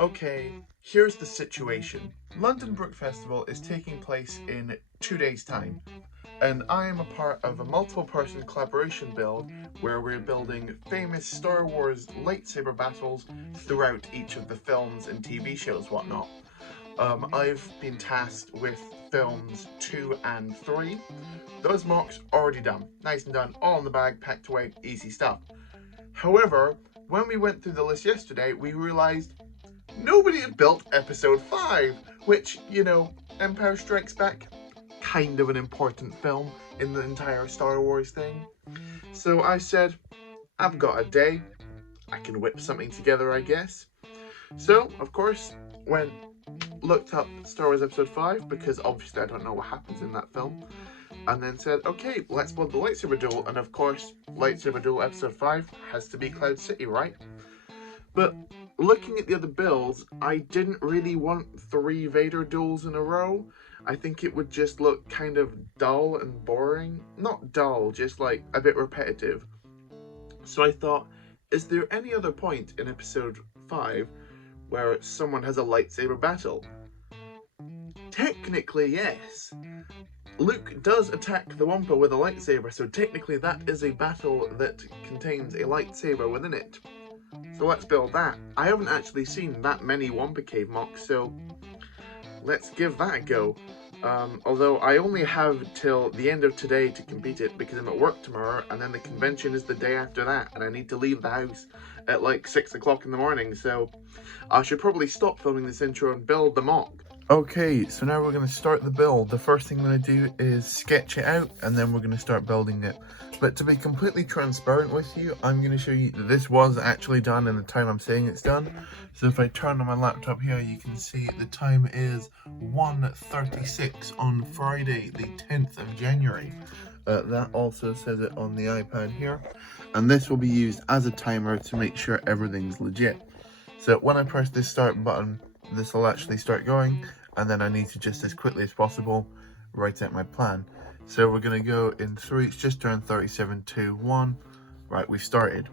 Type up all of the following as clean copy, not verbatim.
Okay, here's the situation. London Brook Festival is taking place in 2 days' time, and I am a part of a multiple person collaboration build where we're building famous Star Wars lightsaber battles throughout each of the films and TV shows, whatnot. I've been tasked with films 2 and 3. Those mocks already done. Nice and done, all in the bag, packed away, easy stuff. However, when we went through the list yesterday, we realised nobody had built episode 5, which, Empire Strikes Back, kind of an important film in the entire Star Wars thing. So I said, I've got a day, I can whip something together, I guess. So, of course, looked up Star Wars Episode 5, because obviously I don't know what happens in that film, and then said, okay, let's build the lightsaber duel, and of course, lightsaber duel Episode 5 has to be Cloud City, right? But looking at the other builds, I didn't really want 3 Vader duels in a row. I think it would just look kind of dull and boring. Not dull, just like a bit repetitive. So I thought, is there any other point in episode 5 where someone has a lightsaber battle? Technically, yes. Luke does attack the Wampa with a lightsaber, so technically that is a battle that contains a lightsaber within it. So let's build that. I haven't actually seen that many Wampa Cave mocks, so let's give that a go. Although I only have till the end of today to complete it because I'm at work tomorrow, and then the convention is the day after that, and I need to leave the house at like 6 o'clock in the morning, so I should probably stop filming this intro and build the mock. Okay, so now we're going to start the build. The first thing I'm going to do is sketch it out, and then we're going to start building it. But to be completely transparent with you, I'm going to show you that this was actually done in the time I'm saying it's done. So if I turn on my laptop here, you can see the time is 1:36 on Friday, the 10th of January. That also says it on the iPad here. And this will be used as a timer to make sure everything's legit. So when I press this start button, this will actually start going, and then I need to just as quickly as possible write out my plan. So we're going to go in 3, it's just turned 37, 2, 1. Right, we started.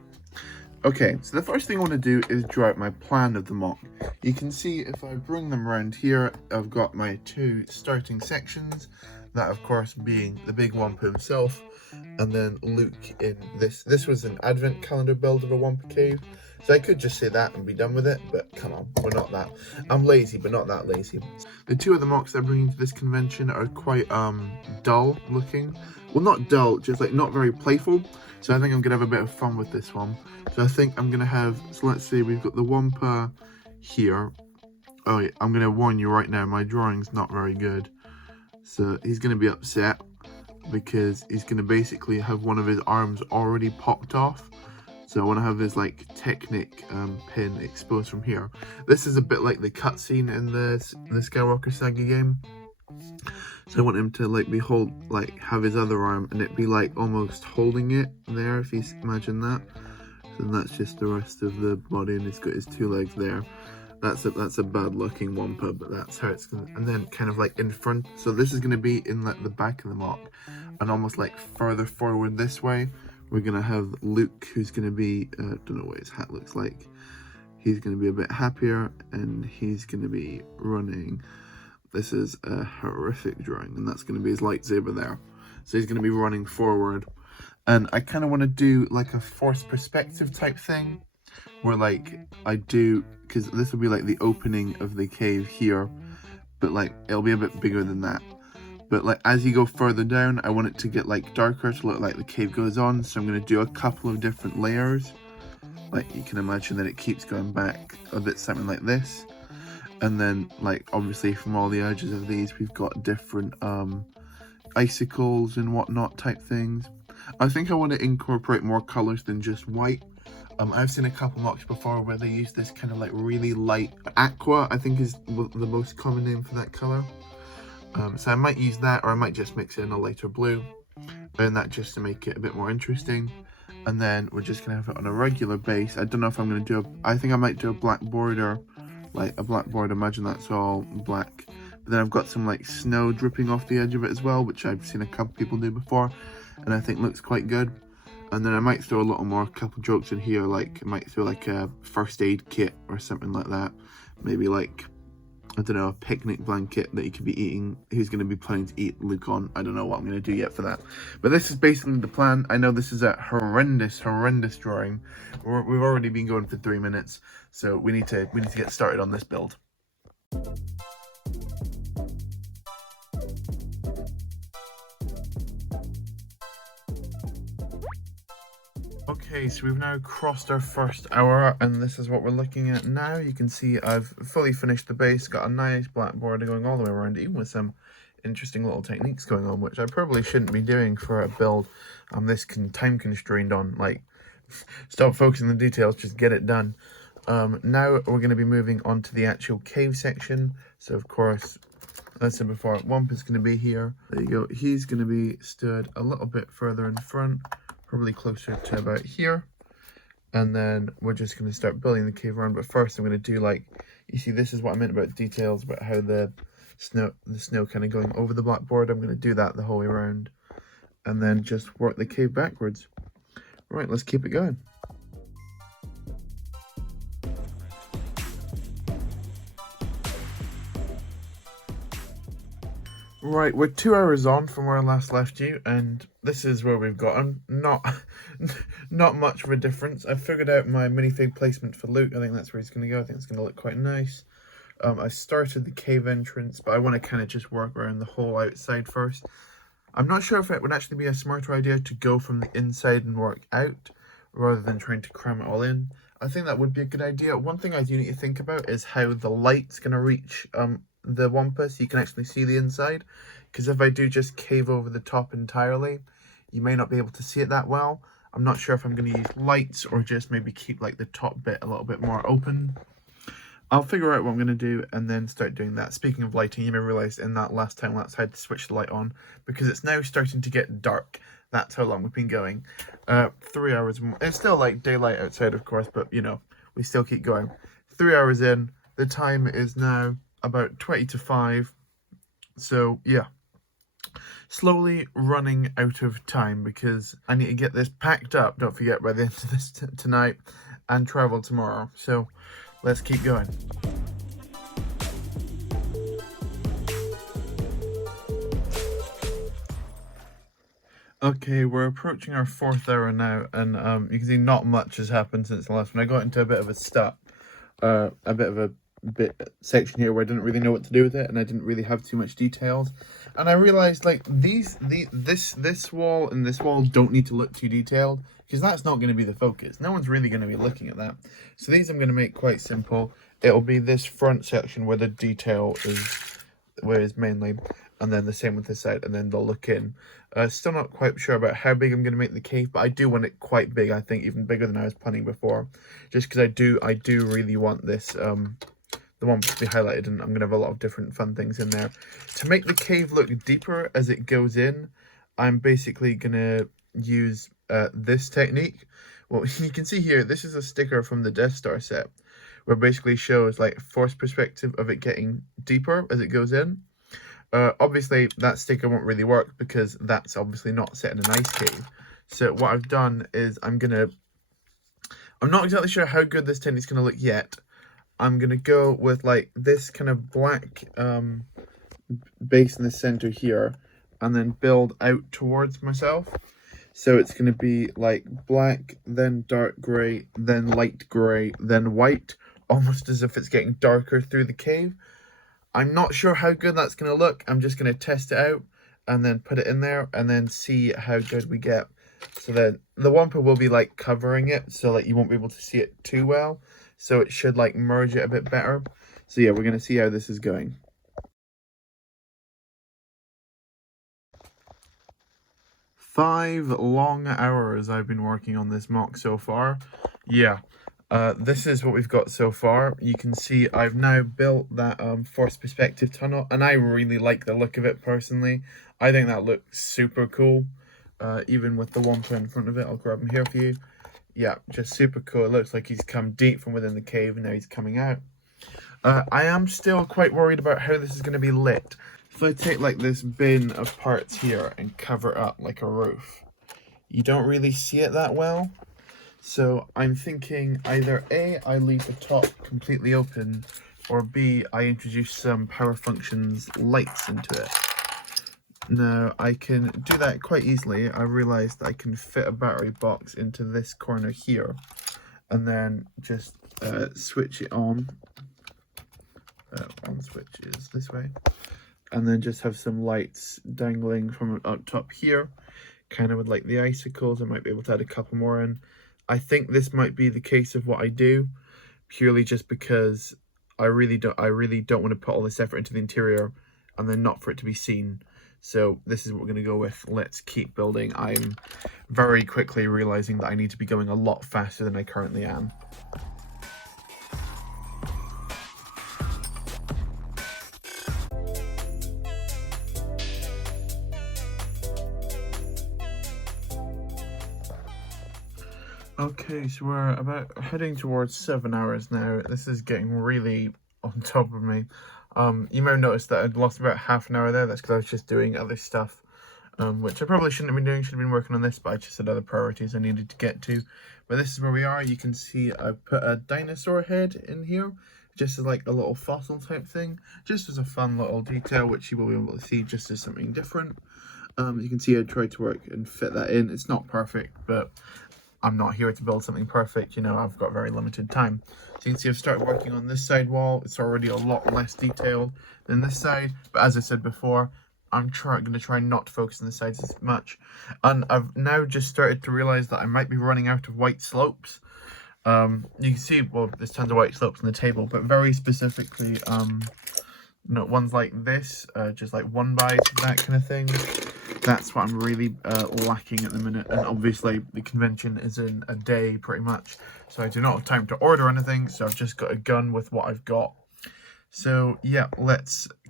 Okay, so the first thing I want to do is draw out my plan of the mock. You can see if I bring them around here, I've got my 2 starting sections. That, of course, being the big Wampa himself, and then Luke in this. This was an advent calendar build of a Wampa Cave. So I could just say that and be done with it, but come on, we're not that. I'm lazy, but not that lazy. The 2 other mocks I'm bringing to this convention are quite dull looking. Well, not dull, just like not very playful. So I think I'm gonna have a bit of fun with this one. So I think I'm gonna have, so let's say we've got the Wampa here. Oh yeah, I'm gonna warn you right now, my drawing's not very good. So he's gonna be upset because he's gonna basically have one of his arms already popped off. So I want to have this like Technic pin exposed from here. This is a bit like the cutscene in the Skywalker Saga game. So I want him to like have his other arm and it be like almost holding it there, if you imagine that. So that's just the rest of the body, and he's got his 2 legs there. That's a bad looking Wampa, but that's how it's gonna. And then kind of like in front. So this is gonna be in like the back of the mock, and almost like further forward this way. We're going to have Luke, who's going to be, don't know what his hat looks like. He's going to be a bit happier, and he's going to be running. This is a horrific drawing, and that's going to be his lightsaber there. So he's going to be running forward. And I kind of want to do like a forced perspective type thing, where like I do, because this will be like the opening of the cave here, but like it'll be a bit bigger than that. But like as you go further down, I want it to get like darker to look like the cave goes on. So I'm going to do a couple of different layers. Like you can imagine that it keeps going back a bit, something like this. And then like obviously from all the edges of these, we've got different icicles and whatnot type things. I think I want to incorporate more colors than just white. I've seen a couple mocks before where they use this kind of like really light aqua, I think is the most common name for that color. So I might use that, or I might just mix it in a lighter blue, and that just to make it a bit more interesting. And then we're just gonna have it on a regular base. I don't know if I'm gonna do I think I might do a black border, like a black border. Imagine that's all black. But then I've got some like snow dripping off the edge of it as well, which I've seen a couple people do before, and I think looks quite good. And then I might throw a little more, couple jokes in here, like I might throw like a first aid kit or something like that. Maybe like, I don't know, a picnic blanket that you could be eating. Who's going to be planning to eat Luke on? I don't know what I'm going to do yet for that. But this is basically the plan. I know this is a horrendous drawing. We've already been going for 3 minutes, so we need to get started on this build. Okay, so we've now crossed our first hour, and this is what we're looking at now. You can see I've fully finished the base, got a nice black border going all the way around, even with some interesting little techniques going on, which I probably shouldn't be doing for a build I'm this time constrained on. Like, stop focusing on the details, just get it done. Now we're going to be moving on to the actual cave section. So of course, as I said before, Wampa's going to be here. There you go. He's going to be stood a little bit further in front, probably closer to about here. And then we're just going to start building the cave around. But first I'm going to do, like, you see, this is what I meant about details, about how the snow kind of going over the blackboard. I'm going to do that the whole way around. And then just work the cave backwards. Right, let's keep it going. Right, we're 2 hours on from where I last left you, and this is where we've gotten. Not much of a difference. I've figured out my minifig placement for Luke. I think that's where he's going to go. I think it's going to look quite nice. I started the cave entrance, but I want to kind of just work around the whole outside first. I'm not sure if it would actually be a smarter idea to go from the inside and work out, rather than trying to cram it all in. I think that would be a good idea. One thing I do need to think about is how the light's going to reach the Wampa, so you can actually see the inside. Because if I do just cave over the top entirely, you may not be able to see it that well. I'm not sure if I'm going to use lights or just maybe keep like the top bit a little bit more open. I'll figure out what I'm going to do and then start doing that. Speaking of lighting, you may realize in that last time lapse I had to switch the light on because it's now starting to get dark. That's how long we've been going. 3 hours more. It's still like daylight outside, of course, but you know, we still keep going. 3 hours in, the time is now about 20 to 5. So yeah, slowly running out of time because I need to get this packed up, don't forget, by the end of this tonight, and travel tomorrow. So let's keep going. Okay, we're approaching our 4th hour now, and you can see not much has happened since the last one. I got into a bit of a section here where I didn't really know what to do with it, and I didn't really have too much details. And I realized, like, this wall and this wall don't need to look too detailed, because that's not going to be the focus. No one's really going to be looking at that. So these I'm going to make quite simple. It'll be this front section where the detail is mainly, and then the same with this side, and then they'll look in. Still not quite sure about how big I'm going to make the cave, but I do want it quite big. I think even bigger than I was planning before, just because I do really want this the one to be highlighted, and I'm going to have a lot of different fun things in there. To make the cave look deeper as it goes in, I'm basically going to use this technique. Well, you can see here, this is a sticker from the Death Star set, where it basically shows like force perspective of it getting deeper as it goes in. Obviously, that sticker won't really work because that's obviously not set in an ice cave. So what I've done is I'm not exactly sure how good this technique's going to look yet. I'm going to go with like this kind of black base in the center here, and then build out towards myself. So it's going to be like black, then dark grey, then light grey, then white, almost as if it's getting darker through the cave. I'm not sure how good that's going to look. I'm just going to test it out and then put it in there and then see how good we get. So then the Wampa will be like covering it, so like you won't be able to see it too well. So it should like merge it a bit better. So yeah, we're going to see how this is going. 5 long hours I've been working on this mock so far. Yeah. This is what we've got so far. You can see I've now built that force perspective tunnel, and I really like the look of it personally. I think that looks super cool, even with the Wampa in front of it. I'll grab him here for you. Yeah, just super cool. It looks like he's come deep from within the cave, and now he's coming out. I am still quite worried about how this is going to be lit. If I take like this bin of parts here and cover it up like a roof, you don't really see it that well. So I'm thinking either A, I leave the top completely open, or B, I introduce some power functions lights into it. Now I can do that quite easily. I realized I can fit a battery box into this corner here, and then just switch it on. One switch is this way, and then just have some lights dangling from up top here, kind of with like the icicles. I might be able to add a couple more in. I think this might be the case of what I do, purely just because I really don't want to put all this effort into the interior and then not for it to be seen. So this is what we're going to go with. Let's keep building. I'm very quickly realizing that I need to be going a lot faster than I currently am. Okay, so we're about heading towards 7 hours now. This is getting really on top of me. You may have noticed that I'd lost about half an hour there. That's because I was just doing other stuff, which I probably shouldn't have been doing. Should have been working on this, but I just had other priorities I needed to get to. But this is where we are. You can see I put a dinosaur head in here, just as like a little fossil type thing, just as a fun little detail, which you will be able to see just as something different. You can see I tried to work and fit that in. It's not perfect, but I'm not here to build something perfect, you know, I've got very limited time. So you can see I've started working on this side wall. It's already a lot less detailed than this side, but as I said before, I'm going to try not to focus on the sides as much. And I've now just started to realize that I might be running out of white slopes. You can see, well, there's tons of white slopes on the table, but very specifically, ones like this, just like 1x, that kind of thing. That's what I'm really lacking at the minute, and obviously the convention is in a day pretty much, so I do not have time to order anything, so I've just got a gun with what I've got. So yeah,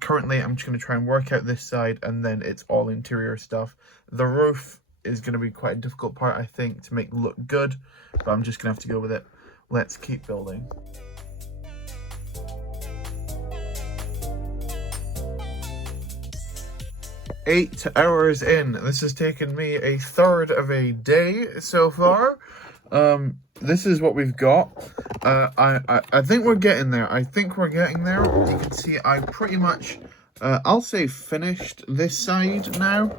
currently I'm just going to try and work out this side, and then it's all interior stuff. The roof is going to be quite a difficult part, I think, to make look good, but I'm just going to have to go with it. Let's keep building. 8 hours in. This has taken me a third of a day so far. This is what we've got. I think we're getting there. You can see I pretty much, I'll say finished this side now.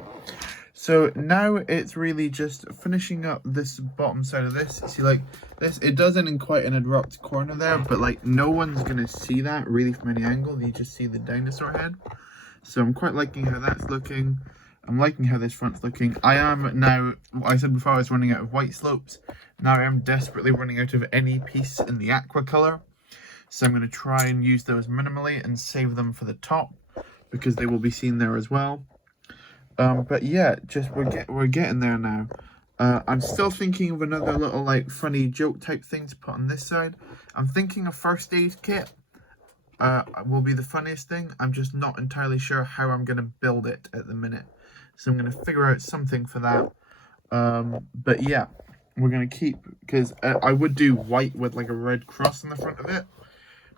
So now it's really just finishing up this bottom side of this. See, like this, it does end in quite an abrupt corner there, but like no one's gonna see that really from any angle. You just see the dinosaur head. So I'm quite liking how that's looking. I'm liking how this front's looking. I am now, I said before I was running out of white slopes. Now I am desperately running out of any piece in the aqua color. So I'm going to try and use those minimally and save them for the top, because they will be seen there as well. But yeah, just we're getting there now. I'm still thinking of another little like funny joke type thing to put on this side. I'm thinking a first aid kit. Will be the funniest thing. I'm just not entirely sure how I'm going to build it at the minute. So I'm going to figure out something for that. But yeah, we're going to keep, because I would do white with like a red cross on the front of it.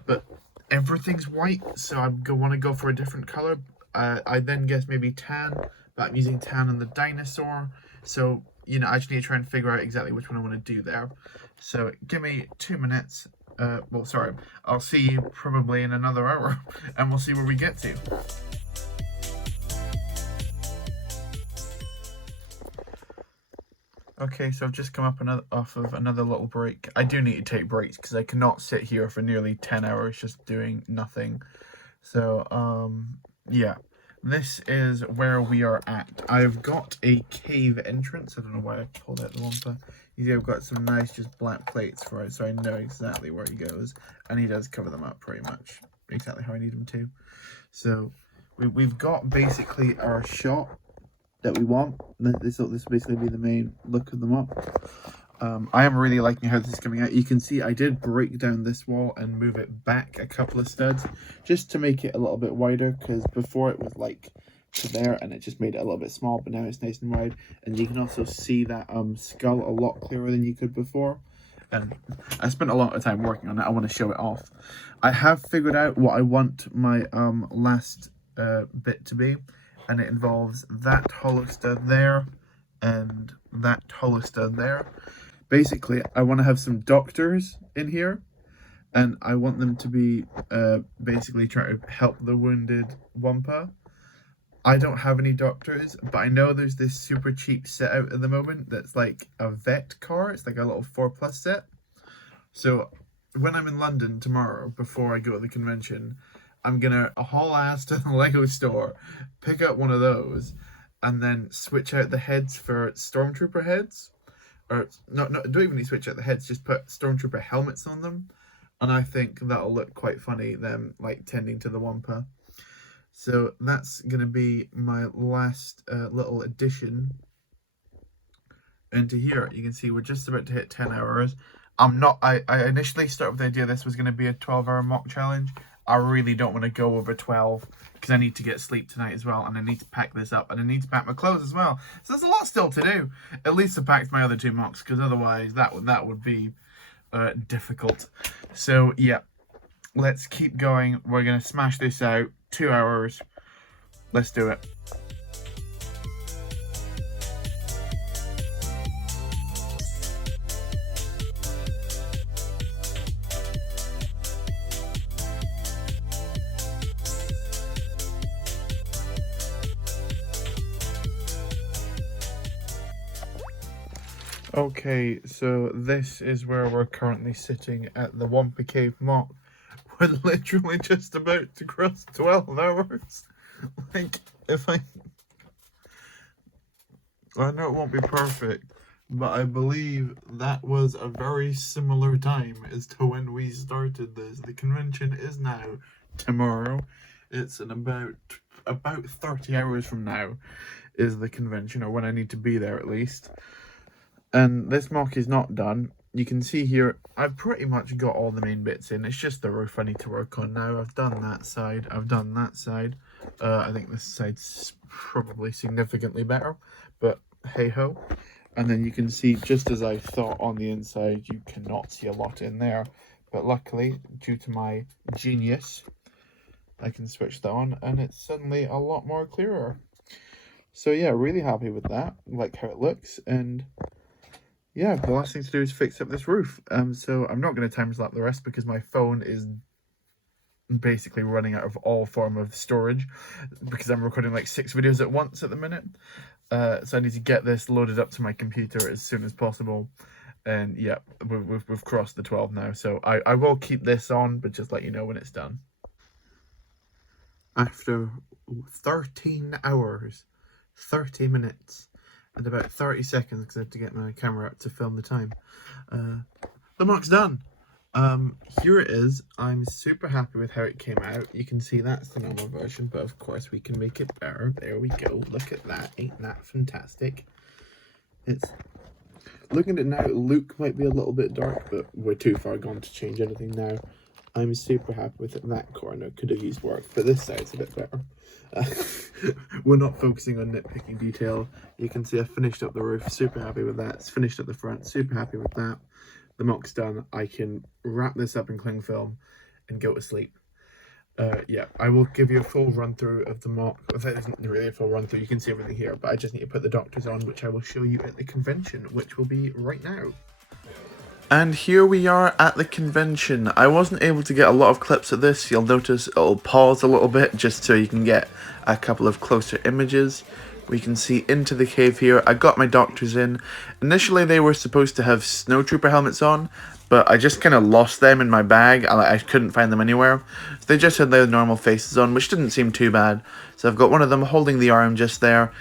But everything's white, so I want to go for a different color. I then guess maybe tan, but I'm using tan on the dinosaur. So, you know, I just need to try and figure out exactly which one I want to do there. So give me 2 minutes. Well, sorry, I'll see you probably in another hour, and we'll see where we get to. Okay, so I've just come up off of another little break. I do need to take breaks, because I cannot sit here for nearly 10 hours just doing nothing. So, yeah, this is where we are at. I've got a cave entrance. I don't know why I pulled out the Wampa. You see, I've got some nice just black plates for it, so I know exactly where he goes, and he does cover them up pretty much exactly how I need him to. So we've got basically our shot that we want. This will basically be the main look of them up. I am really liking how this is coming out. You can see I did break down this wall and move it back a couple of studs just to make it a little bit wider, because before it was like to there and it just made it a little bit small, but now it's nice and wide. And you can also see that skull a lot clearer than you could before. And I spent a lot of time working on it. I want to show it off. I have figured out what I want my last bit to be, and it involves that hollow stud there and that hollow stone there. Basically, I want to have some doctors in here, and I want them to be basically trying to help the wounded Wampa. I don't have any doctors, but I know there's this super cheap set out at the moment that's like a vet car. It's like a little 4+ set. So when I'm in London tomorrow, before I go to the convention, I'm gonna haul ass to the Lego store, pick up one of those, and then switch out the heads for Stormtrooper heads. Or, no, don't even need to switch out the heads, just put Stormtrooper helmets on them. And I think that'll look quite funny, them like tending to the Wampa. So that's going to be my last little addition into here. You can see we're just about to hit 10 hours. I initially started with the idea this was going to be a 12-hour mock challenge. I really don't want to go over 12 because I need to get sleep tonight as well, and I need to pack this up, and I need to pack my clothes as well. So there's a lot still to do. At least I packed my other 2 mocks, because otherwise that would be difficult. So yeah, let's keep going. We're going to smash this out. 2 hours. Let's do it. Okay, so this is where we're currently sitting at the Wampa Cave mock. We're literally just about to cross 12 hours. Like, I know it won't be perfect, but I believe that was a very similar time as to when we started this. The convention is now tomorrow. It's in about 30 hours from now is the convention, or when I need to be there at least. And this mock is not done. You can see here, I've pretty much got all the main bits in. It's just the roof I need to work on now. I've done that side. I've done that side. I think this side's probably significantly better, but hey-ho. And then you can see, just as I thought on the inside, you cannot see a lot in there. But luckily, due to my genius, I can switch that on, and it's suddenly a lot more clearer. So yeah, really happy with that. Like how it looks, and yeah, the last thing to do is fix up this roof. So I'm not going to time-lapse the rest because my phone is basically running out of all form of storage because I'm recording like 6 videos at once at the minute. So I need to get this loaded up to my computer as soon as possible. And yeah, we've crossed the 12 now. So I will keep this on, but just let you know when it's done. After 13 hours, 30 minutes, and about 30 seconds because I have to get my camera up to film the time. The mock's done. Here it is. I'm super happy with how it came out. You can see that's the normal version, but of course we can make it better. There we go. Look at that. Ain't that fantastic? It's looking at it now, Luke might be a little bit dark, but we're too far gone to change anything now. I'm super happy with it. That corner could have used work, but this side's a bit better. We're not focusing on nitpicking detail. You can see I finished up the roof, super happy with that. It's finished up the front, super happy with that. The mock's done. I can wrap this up in cling film and go to sleep. Yeah, I will give you a full run through of the mock. That isn't really a full run through, you can see everything here, but I just need to put the doctors on, which I will show you at the convention, which will be right now. And here we are at the convention. I wasn't able to get a lot of clips of this. You'll notice it'll pause a little bit just so you can get a couple of closer images. We can see into the cave here. I got my doctors in. Initially they were supposed to have snowtrooper helmets on, but I just kind of lost them in my bag. I couldn't find them anywhere. So they just had their normal faces on, which didn't seem too bad. So I've got one of them holding the arm just there,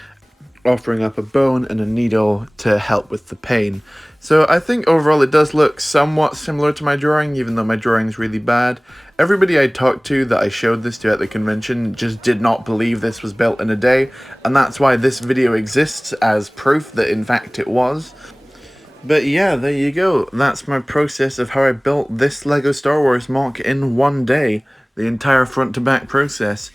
offering up a bone and a needle to help with the pain. So I think overall it does look somewhat similar to my drawing, even though my drawing is really bad. Everybody I talked to that I showed this to at the convention just did not believe this was built in a day, and that's why this video exists as proof that in fact it was. But yeah, there you go. That's my process of how I built this Lego Star Wars mock in one day. The entire front to back process.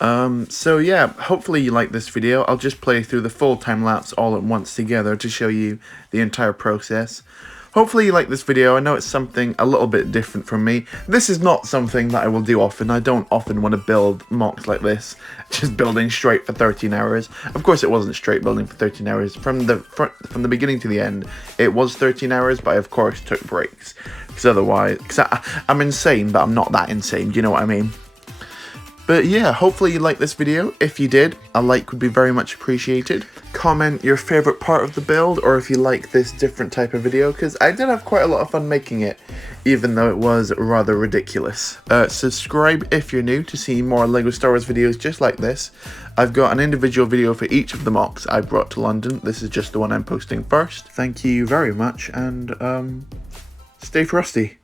So yeah, hopefully you like this video. I'll just play through the full time lapse all at once together to show you the entire process. Hopefully you like this video. I know it's something a little bit different from me. This is not something that I will do often. I don't often want to build mocks like this, just building straight for 13 hours. Of course it wasn't straight building for 13 hours. From the beginning to the end, it was 13 hours, but I of course took breaks. Because otherwise, I'm insane, but I'm not that insane, do you know what I mean? But yeah, hopefully you liked this video. If you did, a like would be very much appreciated. Comment your favourite part of the build, or if you like this different type of video, because I did have quite a lot of fun making it, even though it was rather ridiculous. Subscribe if you're new to see more LEGO Star Wars videos just like this. I've got an individual video for each of the mocks I brought to London. This is just the one I'm posting first. Thank you very much, and stay frosty.